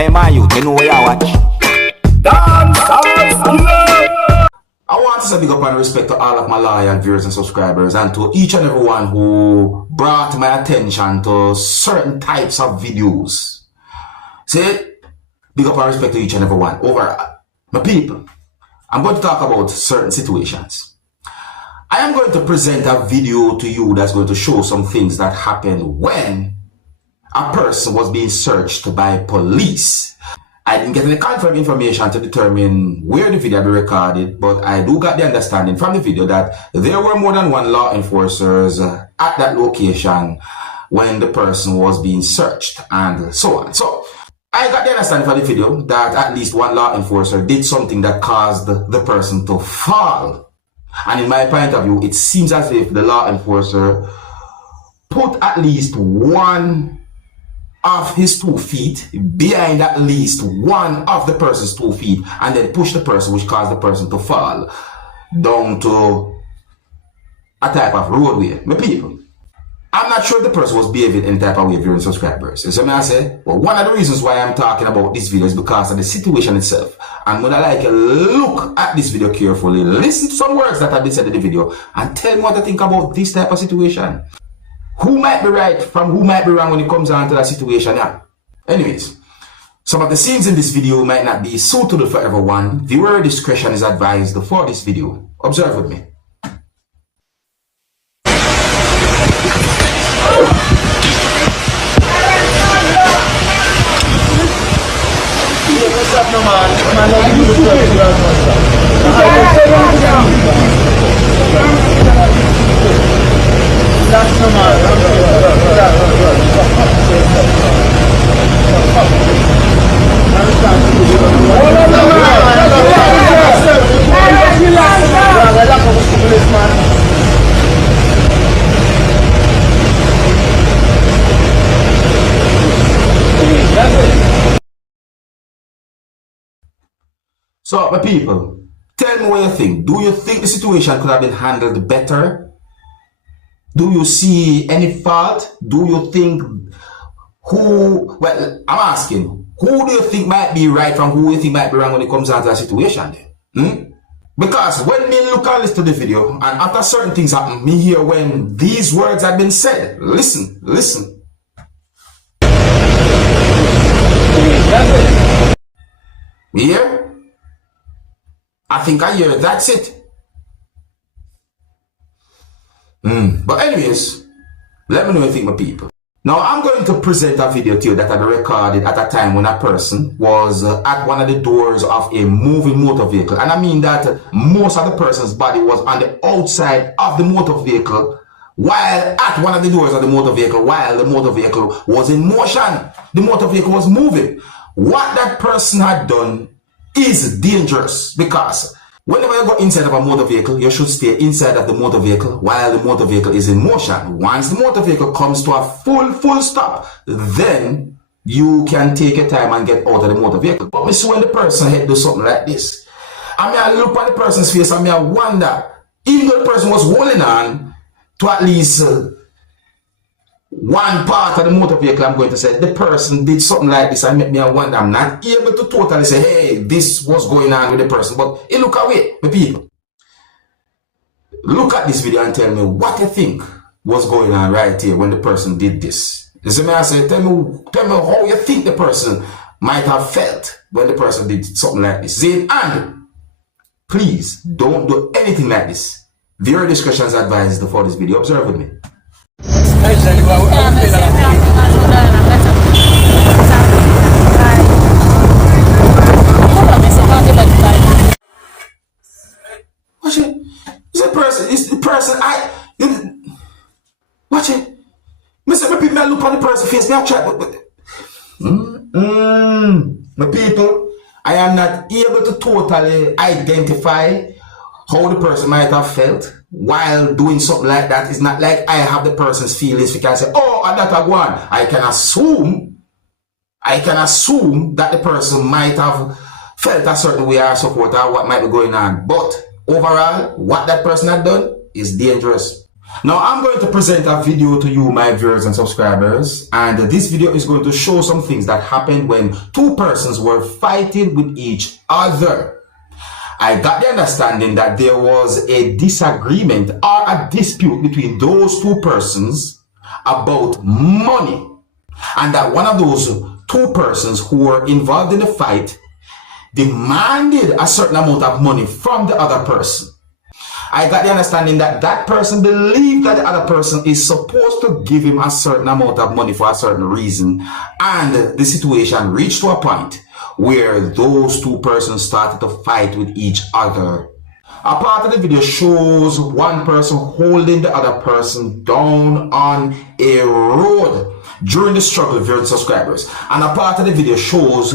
Hey man, you know where you watch? Dancehall skilla. I want to say big up and respect to all of my loyal viewers and subscribers, and to each and everyone who brought my attention to certain types of videos. See, big up and respect to each and everyone. Overall, my people, I'm going to talk about certain situations. I am going to present a video to you that's going to show some things that happened when a person was being searched by police. I didn't get any confirmed information to determine where the video had been recorded, but I do got the understanding from the video that there were more than one law enforcers at that location when the person was being searched and so on. So I got the understanding from the video that at least one law enforcer did something that caused the person to fall. And in my point of view, it seems as if the law enforcer put at least one of his 2 feet behind at least one of the person's 2 feet and then push the person, which caused the person to fall down to a type of roadway. My people, I'm not sure if the person was behaving any type of way viewing subscribers. You see what I say? Well, one of the reasons why I'm talking about this video is because of the situation itself. And when I like you look at this video carefully, listen to some words that have been said in the video, and tell me what to think about this type of situation. Who might be right from who might be wrong when it comes down to that situation? Yeah. Anyways, some of the scenes in this video might not be suitable for everyone. Viewer discretion is advised for this video. Observe with me. So, my people, tell me what you think. Do you think the situation could have been handled better? Do you see any fault? Do you think well, I'm asking, who do you think might be right from who you think might be wrong when it comes down to that situation then? Because when me look and listen to the video, and after certain things happen, me hear when these words have been said. Listen. Me hear? I think I hear that's it. But anyways, let me know what you think, my people. Now, I'm going to present a video to you that I recorded at a time when a person was at one of the doors of a moving motor vehicle. And I mean that most of the person's body was on the outside of the motor vehicle while at one of the doors of the motor vehicle, while the motor vehicle was in motion. The motor vehicle was moving. What that person had done is dangerous, because whenever you go inside of a motor vehicle, you should stay inside of the motor vehicle while the motor vehicle is in motion. Once the motor vehicle comes to a full stop, then you can take your time and get out of the motor vehicle. But see, when the person had do something like this, I look at the person's face and I wonder, even though the person was holding on to at least one part of the motor vehicle, I'm going to say the person did something like this and make me wonder. I'm not able to totally say, hey, this was going on with the person, but hey, look away, my people. Look at this video and tell me what you think was going on right here when the person did this. You see me, I say, tell me how you think the person might have felt when the person did something like this. And please don't do anything like this. Viewer discretion is advised for this video. Observe with me. Watch it. It's the person. Watch it. Mr. People, look on the person's face. I try, my people, I am not able to totally identify how the person might have felt while doing something like that. It's not like I have the person's feelings. We can say, oh, that's a one. I can assume that the person might have felt a certain way or so forth, or what might be going on. But overall, what that person had done is dangerous. Now I'm going to present a video to you, my viewers and subscribers, and this video is going to show some things that happened when two persons were fighting with each other. I got the understanding that there was a disagreement or a dispute between those two persons about money, and that one of those two persons who were involved in the fight demanded a certain amount of money from the other person. I got the understanding that that person believed that the other person is supposed to give him a certain amount of money for a certain reason, and the situation reached to a point where those two persons started to fight with each other. A part of the video shows one person holding the other person down on a road during the struggle, viewers and subscribers, and a part of the video shows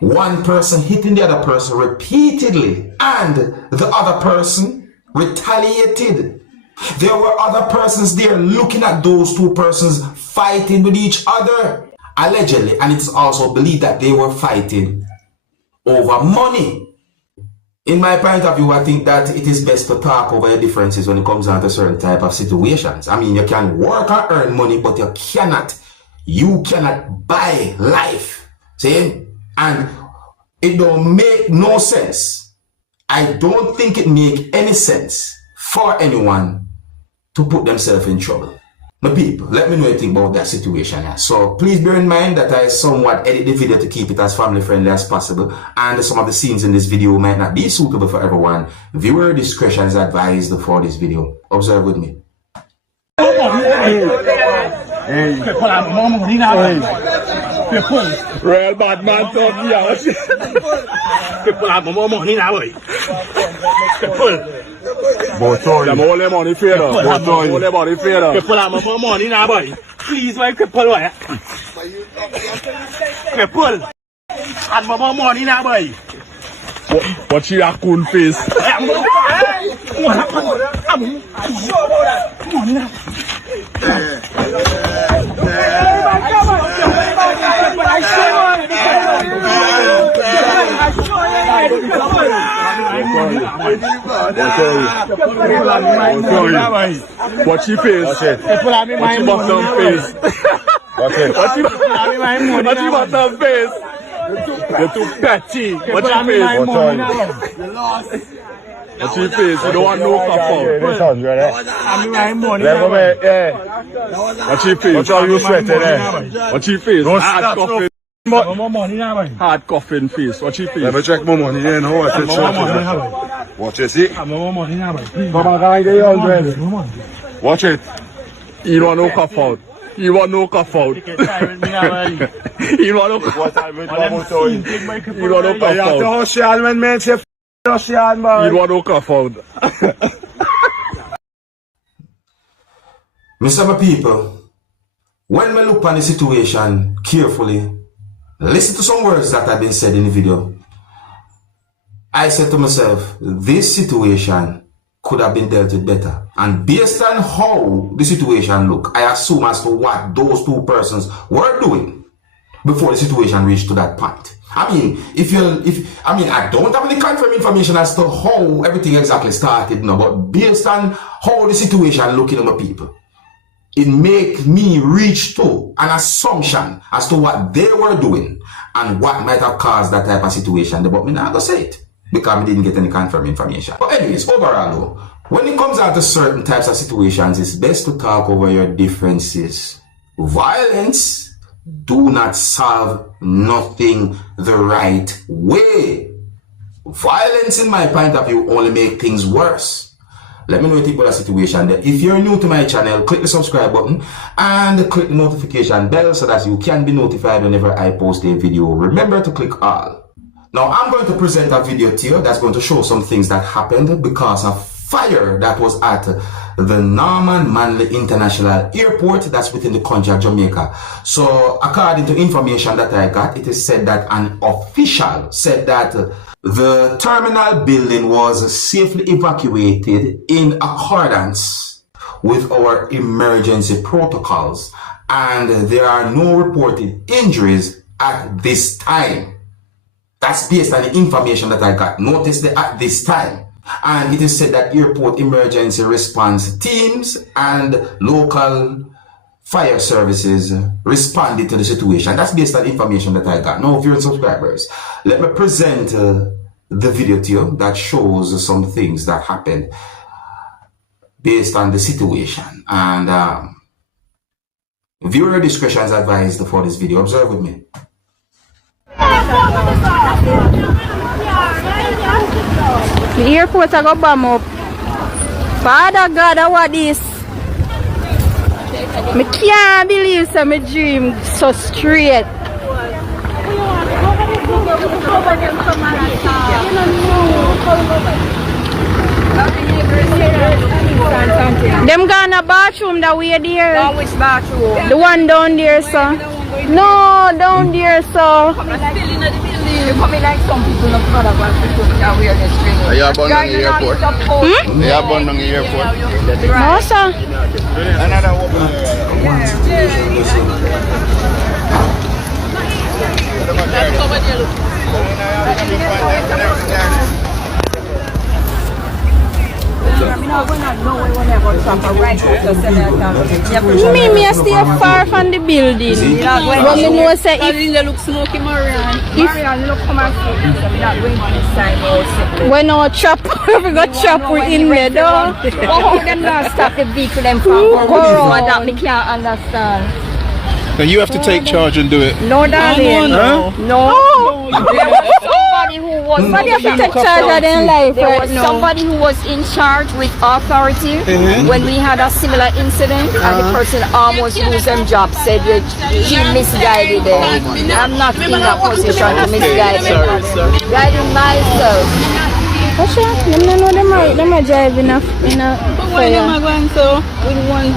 one person hitting the other person repeatedly, and the other person retaliated. There were other persons there looking at those two persons fighting with each other, allegedly, and it's also believed that they were fighting over money. In my point of view, I think that it is best to talk over your differences when it comes down to certain type of situations. I mean, you can work and earn money, but you cannot buy life. See? And it don't make no sense. I don't think it make any sense for anyone to put themselves in trouble. My people, let me know anything about that situation. Yeah. So please bear in mind that I somewhat edit the video to keep it as family friendly as possible, and some of the scenes in this video might not be suitable for everyone. Viewer discretion is advised for this video. Observe with me. Real bad man talk me out. People have more money now, boy. People. Them all them money fair. All them money fair. People have more money now, boy. Please, why people, boy? People. Have more money now, boy. What she a cool face? What she face? What she bottom face? What she bottom face? You're too petty. What she face? What she face? You don't want no cup out. What she face? What are you sweating there? What she face? Hard coffin. Hard coffin face. What she face? Let me check my money here now. Watch it. See? Watch it. You don't want no cup out. You want no cup out. You want no cup out. You want no cup out. You want no cup out. Mr. My people, when we look on the situation carefully, listen to some words that have been said in the video. I said to myself, this situation could have been dealt with better. And based on how the situation looked, I assume as to what those two persons were doing before the situation reached to that point. I mean, I don't have any confirmed information as to how everything exactly started, no, but based on how the situation looking at my people, it make me reach to an assumption as to what they were doing and what might have caused that type of situation. But me not gonna say it because we didn't get any confirmed information. But anyways, overall though, when it comes out to certain types of situations, it's best to talk over your differences. Violence do not solve nothing the right way. Violence, in my point of view, only make things worse. Let me know what you think about that situation. If you're new to my channel, click the subscribe button and click the notification bell so that you can be notified whenever I post a video. Remember to click all. Now I'm going to present a video to you that's going to show some things that happened because of fire that was at the Norman Manley International Airport that's within the country of Jamaica. So according to information that I got, it is said that an official said that the terminal building was safely evacuated in accordance with our emergency protocols, and there are no reported injuries at this time. That's based on the information that I got. Notice that at this time. And it is said that airport emergency response teams and local fire services responded to the situation. That's based on information that I got. Now, viewers and subscribers, let me present the video to you that shows some things that happened based on the situation. And viewer discretion is advised for this video. Observe with me. The airport I go bomb up. Father God, what this? I can't believe that my dream so straight. Them gonna bathroom that way there. Which bathroom? The one down there, sir. No, down there, sir. You coming like some people not for that wear the string. Are you abandoned on the airport? Are you abandoned on the airport? No, sir. Another woman. Me I stay far from the building. But me know say if look smoky Marian look come and see. Not going to this side. when no chop, we got chop we in there though. Oh, them not stop the vehicle them from going. That me can't understand. Now you have to take charge and do it. No, darling. No. There was somebody who was. Somebody have to take charge of their life There right was now. somebody who was in charge with authority when we had a similar incident and the person almost lose them job, said that he misguided them. I'm not in that position to misguide them. Guiding myself. Oh sure, them know them are driving in a fire.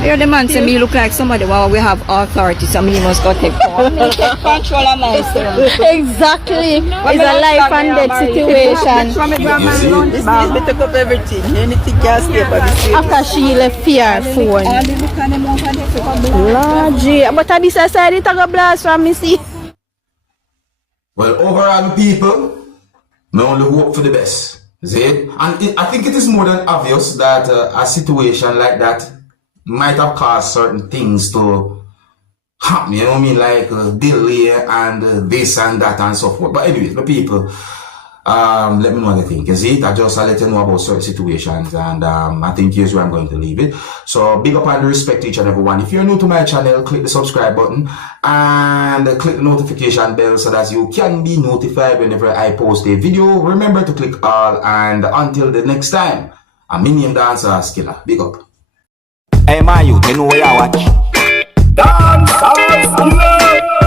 You're the man to me look like somebody while we have authority, so me must go take control of myself. Exactly. It's a life and death situation. We took up everything. Anything can stay by the After she left here phone. Lord G. But at this side it a go blast from me see. Well, overall, people, I only hope for the best. See? And I think it is more than obvious that a situation like that might have caused certain things to happen, you know what I mean, like delay and this and that and so forth. But anyways, the people, let me know what you think. You see, I just let you know about certain situations, and I think here's where I'm going to leave it. So big up and respect to each and every one. If you're new to my channel, click the subscribe button and click the notification bell so that you can be notified whenever I post a video. Remember to click all, and until the next time, I'm Minion Dancehall Skilla. Big up. Hey, my youth, you know where I watch. Dancehall Skilla.